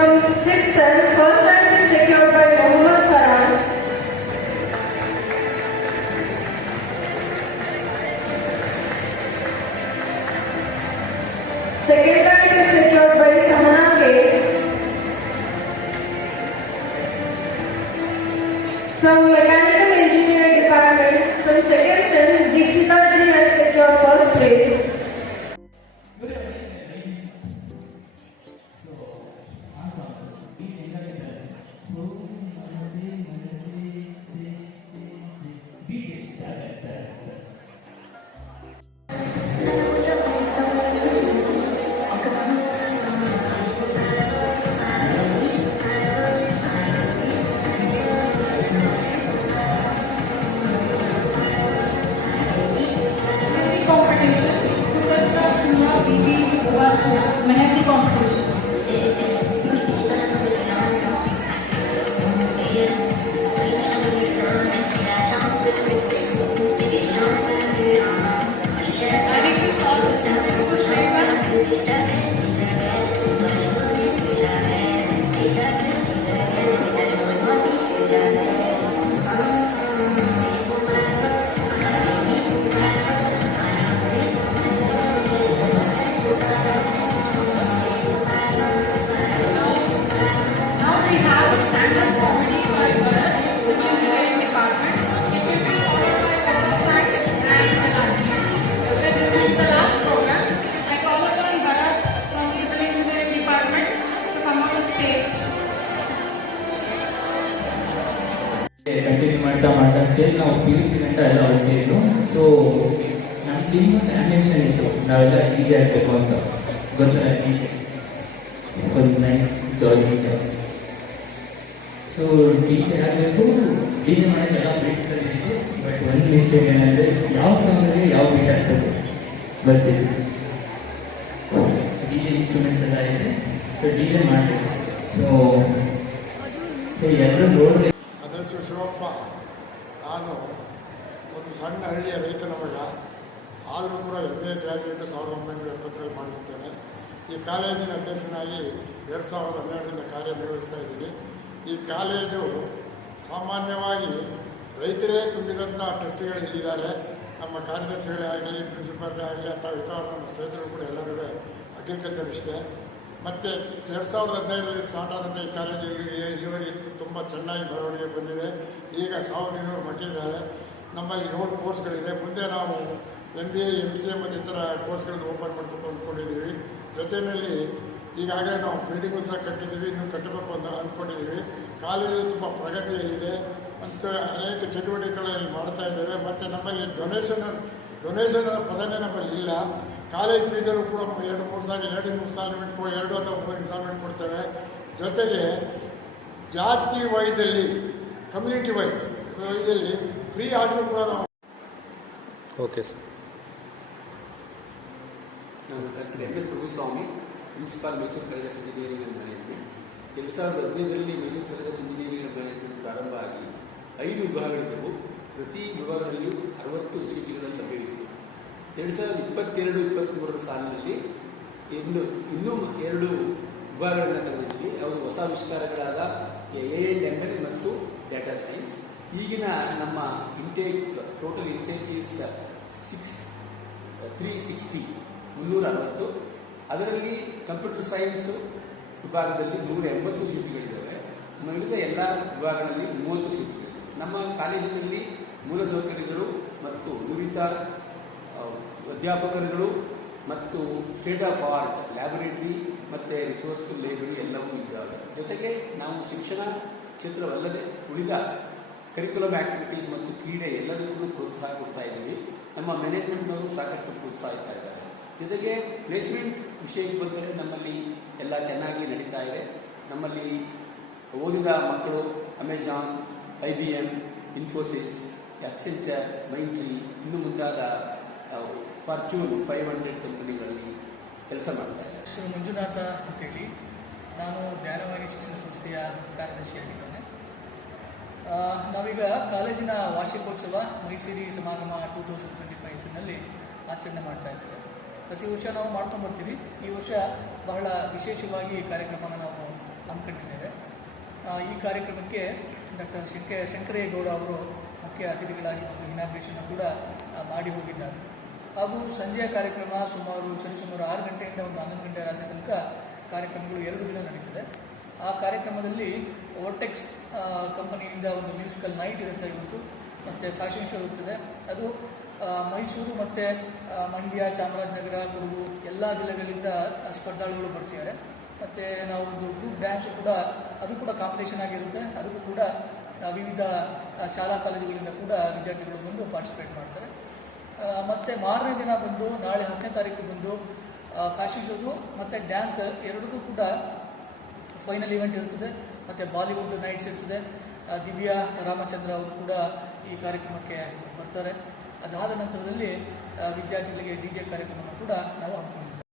From sixth and first rank is secured by Mohammad Farhan. Second rank is secured by Sahana K. From Mechanical Engineering Department, from second Obrigada. ಮಾಡ್ತಾ ಅಂತೇಳಿ ನಾವು P U ಸಿ ಗಂಟ ಎಲ್ಲ ಹೊರಟಿದ್ದು so ನಮ್ಮ team ಒಂದು ambition ಇತ್ತು. ನಾವೆಲ್ಲ ಈಜೆ ಆಗಬೇಕು ಅಂತ. ಗೊತ್ತಲ್ಲ ಒಂದು ನೈಟ್ ಜಾಗಿಂಗ್ ಸೊ ಟೀಚೆ ಆಗಬೇಕು ಡಿಜೆ ಮಾಡೋಕ್ಕೆಲ್ಲ ಇತ್ತು ಬಟ್ ಒಂದು ಮಿಸ್ಟೇಕ್ ಏನಂದರೆ ಯಾವ ಸಾಂಗ್ಗೆ ಯಾವ ಬೀಟ್ ಹಾಕ್ಬೇಕು? ಬರ್ತೀವಿ ಡಿ ಜೆ ಇನ್ಸ್ಟ್ರೂಮೆಂಟ್ಸ್ ಎಲ್ಲ ಇದೆ ಸೊ ಡಿ ಜೆ ಮಾಡಬೇಕು ಸೊ ಎಲ್ಲರೂ ನೋಡಬೇಕು. ಹೆಸರು ಶಿವಪ್ಪ. ನಾನು ಒಂದು ಸಣ್ಣ ಹಳ್ಳಿಯ ರೈತನ ಮಗ, ಆದರೂ ಕೂಡ ಎಂ ಎ ಗ್ರ್ಯಾಜುಯೇಟ್ ಸಾವಿರದ ಒಂಬೈನೂರ ಎಪ್ಪತ್ತರಲ್ಲಿ ಮಾಡಿರ್ತೇನೆ ಈ ಕಾಲೇಜಿನ ಅಧ್ಯಕ್ಷನಾಗಿ ಎರಡು ಸಾವಿರದ ಹನ್ನೆರಡರಿಂದ ಕಾರ್ಯನಿರ್ವಹಿಸ್ತಾ ಇದ್ದೀನಿ. ಈ ಕಾಲೇಜು ಸಾಮಾನ್ಯವಾಗಿ ರೈತರೇ ತುಂಬಿದಂಥ ಟ್ರಸ್ಟಿಗಳು ಇಲ್ಲಿದ್ದಾರೆ. ನಮ್ಮ ಕಾರ್ಯದರ್ಶಿಗಳೇ ಆಗಲಿ ಪ್ರಿನ್ಸಿಪಾಲ್ ಆಗಲಿ, ಅಥವಾ ಇತರ ನಮ್ಮ ಸ್ನೇಹಿತರು ಕೂಡ ಎಲ್ಲರೂ ಅಗ್ರಿಕಲ್ಚರಿಸ್ಟೇ ಮತ್ತು ಎರಡು ಸಾವಿರದ ಹದಿನೈದರಲ್ಲಿ ಸ್ಟಾರ್ಟ್ ಆದಂಥ ಈ ಕಾಲೇಜಲ್ಲಿ ತುಂಬ ಚೆನ್ನಾಗಿ ಬೆಳವಣಿಗೆ ಬಂದಿದೆ. ಈಗ ಸಾವಿರದ ಇನ್ನೂರು ಮಟ್ಟಿದ್ದಾರೆ. ನಮ್ಮಲ್ಲಿ ಏಳು ಕೋರ್ಸ್ಗಳಿದೆ ಮುಂದೆ ನಾವು M B A M C A ಮತ್ತು ಇತರ ಕೋರ್ಸ್ಗಳನ್ನು ಓಪನ್ ಮಾಡಬೇಕು ಅಂದ್ಕೊಂಡಿದ್ದೀವಿ. ಜೊತೆಯಲ್ಲಿ ಈಗಾಗಲೇ ನಾವು ಬಿಲ್ಡಿಂಗು ಸಹ ಕಟ್ಟಿದ್ದೀವಿ. ಇನ್ನೂ ಕಟ್ಟಬೇಕು ಅಂತ ಅಂದ್ಕೊಂಡಿದ್ದೀವಿ. ಕಾಲೇಜಲ್ಲಿ ತುಂಬ ಪ್ರಗತಿಯಲ್ಲಿದೆ ಮತ್ತು ಅನೇಕ ಚಟುವಟಿಕೆಗಳಲ್ಲಿ ಮಾಡ್ತಾ ಇದ್ದೇವೆ. ಮತ್ತು ನಮ್ಮಲ್ಲಿ ಡೊನೇಷನ್ ಡೊನೇಷನ್ ಪ್ರಧಾನ ನಮ್ಮಲ್ಲಿ ಇಲ್ಲ. ಕಾಲೇಜ್ ಫೀಸಲ್ಲೂ ಕೂಡ ಎರಡು ಮೂರು ಸಾವಿರ ಎರಡು ಮೂರು ಸಾವಿರ ಕೊ ಎರಡು ಅಥವಾ ಮೂರು ಇನ್ಸ್ಟಾಲ್ಮೆಂಟ್ ಕೊಡ್ತೇವೆ ಜೊತೆಗೆ ಜಾತಿ ವೈಸಲ್ಲಿ ಕಮ್ಯುನಿಟಿ ವೈಸ್ ಇದರಲ್ಲಿ ಫ್ರೀ ಆದರೂ ಕೂಡ ನಾವು ಓಕೆ ಸರ್ ನಾನು doctor M S Prabhuswamy principal Mysore college of engineering ಅಂತ ಮ್ಯಾನೇಜ್ಮೆಂಟ್ ಎರಡು ಸಾವಿರದ ಹದಿನೈದರಲ್ಲಿ Mysore college of engineering and management ಪ್ರಾರಂಭ ಆಗಿ ಐದು ವಿಭಾಗಗಳಿದ್ದವು. ಪ್ರತಿ ವಿಭಾಗದಲ್ಲಿಯೂ ಅರವತ್ತು ಸೀಟುಗಳನ್ನು ಲಭ್ಯವಿತ್ತು ಎರಡು ಸಾವಿರದ ಇಪ್ಪತ್ತೆರಡು, ಇಪ್ಪತ್ತ್ಮೂರರ ಸಾಲಿನಲ್ಲಿ ಇನ್ನು, ಇನ್ನೂ ಎರಡು ವಿಭಾಗಗಳನ್ನು ತೆಗೆದಿದ್ದೀವಿ. ಅವರು ಹೊಸ ಆವಿಷ್ಕಾರಗಳಾದ ಎ ಎಂ ಎಲ್ ಮತ್ತು ಡೇಟಾ ಸೈನ್ಸ್. ಈಗಿನ ನಮ್ಮ intake total intake is six three sixty ಮುನ್ನೂರ ಅರವತ್ತು. ಅದರಲ್ಲಿ ಕಂಪ್ಯೂಟರ್ ಸೈನ್ಸ್ ವಿಭಾಗದಲ್ಲಿ ನೂರ ಎಂಬತ್ತು ಸೀಟುಗಳಿದ್ದಾವೆ. ಉಳಿದ ಎಲ್ಲ ವಿಭಾಗಗಳಲ್ಲಿ ಮೂವತ್ತು ಸೀಟುಗಳಿವೆ ನಮ್ಮ ಕಾಲೇಜಿನಲ್ಲಿ ಮೂಲಸೌಕರ್ಯಗಳು ಮತ್ತು ನುರಿತ ಅಧ್ಯಾಪಕರುಗಳು ಮತ್ತು ಸ್ಟೇಟ್ ಆಫ್ ಆರ್ಟ್ ಲ್ಯಾಬೊರೇಟರಿ ಮತ್ತು ರಿಸೋರ್ಸ್ಫುಲ್ ಲೈಬ್ರರಿ ಎಲ್ಲವೂ ಇದ್ದಾವೆ. ಜೊತೆಗೆ ನಾವು ಶಿಕ್ಷಣ ಕ್ಷೇತ್ರವಲ್ಲದೆ ಉಳಿದ ಕರಿಕ್ಯುಲಮ್ ಆಕ್ಟಿವಿಟೀಸ್ ಮತ್ತು ಕ್ರೀಡೆ ಎಲ್ಲದಕ್ಕೂ ಪ್ರೋತ್ಸಾಹ ಕೊಡ್ತಾ ಇದ್ದೀವಿ. ನಮ್ಮ ಮ್ಯಾನೇಜ್ಮೆಂಟ್ನವರು ಸಾಕಷ್ಟು ಪ್ರೋತ್ಸಾಹಿಸ್ತಾ ಇದ್ದಾರೆ. ಜೊತೆಗೆ ಪ್ಲೇಸ್ಮೆಂಟ್ ವಿಷಯಕ್ಕೆ ಬಂದರೆ ನಮ್ಮಲ್ಲಿ ಎಲ್ಲ ಚೆನ್ನಾಗಿ ನಡೀತಾ ಇದೆ. ನಮ್ಮಲ್ಲಿ ಓದಿದ ಮಕ್ಕಳು Amazon I B M Infosys Accenture Mindtree ಇನ್ನು ಮುಂತಾದ ಫಾರ್ಚೂನ್ ಫೈವ್ ಹಂಡ್ರೆಡ್ ಕಂಪನಿಗಳಲ್ಲಿ ಕೆಲಸ ಮಾಡ್ತಾ ಇದ್ದಾರೆ. ಶ್ರೀ ಮಂಜುನಾಥ ಅಂತೇಳಿ. ನಾನು ಜ್ಞಾನವಾಣಿ ಶಿಕ್ಷಣ ಸಂಸ್ಥೆಯ ಕಾರ್ಯದರ್ಶಿಯಾಗಿದ್ದೇನೆ. ನಾವೀಗ ಕಾಲೇಜಿನ ವಾರ್ಷಿಕೋತ್ಸವ ಮೈಸೂರಿ ಸಮಾಗಮ ಟೂ ತೌಸಂಡ್ ಟ್ವೆಂಟಿ ಫೈವ್ನಲ್ಲಿ ಆಚರಣೆ ಮಾಡ್ತಾ ಇದ್ದೇವೆ. ಪ್ರತಿ ವರ್ಷ ನಾವು ಮಾಡ್ಕೊಂಡು ಬರ್ತೀವಿ. ಈ ವರ್ಷ ಬಹಳ ವಿಶೇಷವಾಗಿ ಈ ಕಾರ್ಯಕ್ರಮನ ನಾವು ಹಮ್ಮಿಕೊಂಡಿದ್ದೇವೆ. ಈ ಕಾರ್ಯಕ್ರಮಕ್ಕೆ ಡಾಕ್ಟರ್ ಶಂಕ ಶಂಕರೇಗೌಡ ಅವರು ಮುಖ್ಯ ಅತಿಥಿಗಳಾಗಿ ಮತ್ತು ಇನಾಗ್ರೇಷನ್ ಕೂಡ ಮಾಡಿ ಹೋಗಿದ್ದಾರೆ. ಹಾಗೂ ಸಂಜೆಯ ಕಾರ್ಯಕ್ರಮ ಸುಮಾರು ಸರಿಸುಮಾರು ಆರು ಗಂಟೆಯಿಂದ ಒಂದು ಹನ್ನೊಂದು ಗಂಟೆ ರಾತ್ರಿ ತನಕ ಕಾರ್ಯಕ್ರಮಗಳು ಎರಡು ದಿನ ನಡೀತದೆ. ಆ ಕಾರ್ಯಕ್ರಮದಲ್ಲಿ ಓಟೆಕ್ಸ್ ಕಂಪನಿಯಿಂದ ಒಂದು ಮ್ಯೂಸಿಕಲ್ ನೈಟ್ ಇರುತ್ತೆ ಇವತ್ತು. ಮತ್ತು ಫ್ಯಾಷನ್ ಶೋ ಇರುತ್ತದೆ ಅದು ಮೈಸೂರು ಮತ್ತು ಮಂಡ್ಯ, ಚಾಮರಾಜನಗರ, ಕೊಡಗು ಎಲ್ಲ ಜಿಲ್ಲೆಗಳಿಂದ ಸ್ಪರ್ಧಾಳುಗಳು ಬರ್ತಿದ್ದಾರೆ. ಮತ್ತು ನಾವು ಒಂದು ಗ್ರೂಪ್ ಡ್ಯಾನ್ಸು ಕೂಡ, ಅದು ಕೂಡ ಕಾಂಪಿಟೇಷನ್ ಆಗಿರುತ್ತೆ. ಅದಕ್ಕೂ ಕೂಡ ವಿವಿಧ ಶಾಲಾ ಕಾಲೇಜುಗಳಿಂದ ಕೂಡ ವಿದ್ಯಾರ್ಥಿಗಳು ಬಂದು ಪಾರ್ಟಿಸಿಪೇಟ್ ಮಾಡ್ತಾರೆ. ಮತ್ತೆ ಮಾರನೇ ದಿನ ಬಂದು, ನಾಳೆ ಹತ್ತನೇ ತಾರೀಕು ಬಂದು ಫ್ಯಾಷನ್ ಶೋದು ಮತ್ತು ಡ್ಯಾನ್ಸ್ ಎರಡಕ್ಕೂ ಕೂಡ ಫೈನಲ್ ಇವೆಂಟ್ ಇರ್ತದೆ. ಮತ್ತು ಬಾಲಿವುಡ್ ನೈಟ್ಸ್ ಇರ್ತದೆ. ದಿವ್ಯಾ ರಾಮಚಂದ್ರ ಅವರು ಕೂಡ ಈ ಕಾರ್ಯಕ್ರಮಕ್ಕೆ ಬರ್ತಾರೆ. ಅದಾದ ನಂತರದಲ್ಲಿ ವಿದ್ಯಾರ್ಥಿಗಳಿಗೆ ಡಿ ಜೆ ಕಾರ್ಯಕ್ರಮವನ್ನು ಕೂಡ ನಾವು ಹಮ್ಮಿಕೊಂಡಿದ್ದೇವೆ.